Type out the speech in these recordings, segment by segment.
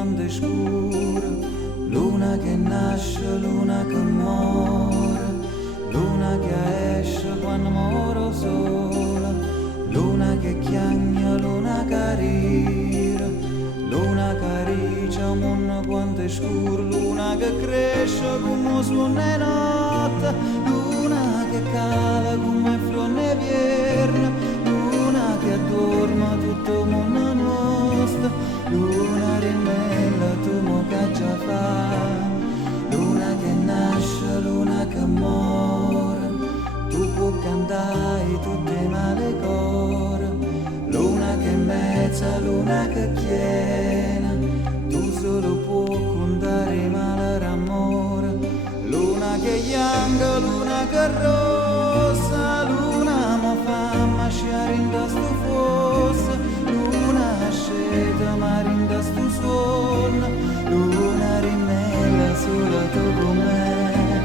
quando è scuro, luna che nasce, luna che muore, luna che esce quando moro sola, luna che chiagna, luna che rira, luna che ricia il mondo quando è scuro, luna che cresce come suona notte, luna che cala come flone vierne, luna che addorma tutto il mondo nostro, luna rimella tu mo che già fa, luna che nasce, luna che muore, tu puoi cantare tutte male core, luna che mezza, luna che chiena, tu solo puoi contare male l'amore, luna che bianca, luna che rossa, luna mo fa masciare in da sto fosse, luna sceta ma in da sto suono, luna rimella sola tu con me,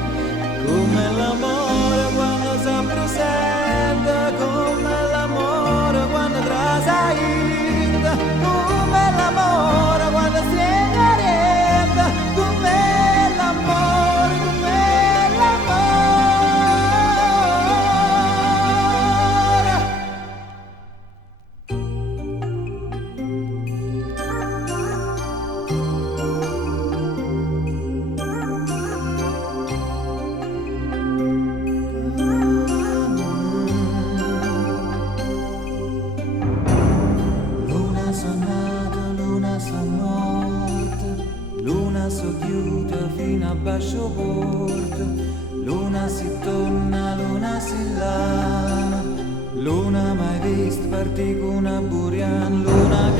come l'amore quando si presenta, come l'amore quando trasainda, come l'amore quando si orienta, come l'amore, come l'amore. Luna sonata, luna son morta, luna so chiude fino a bascio porta, luna si torna, luna si lama, luna mai vista partì con una burian, luna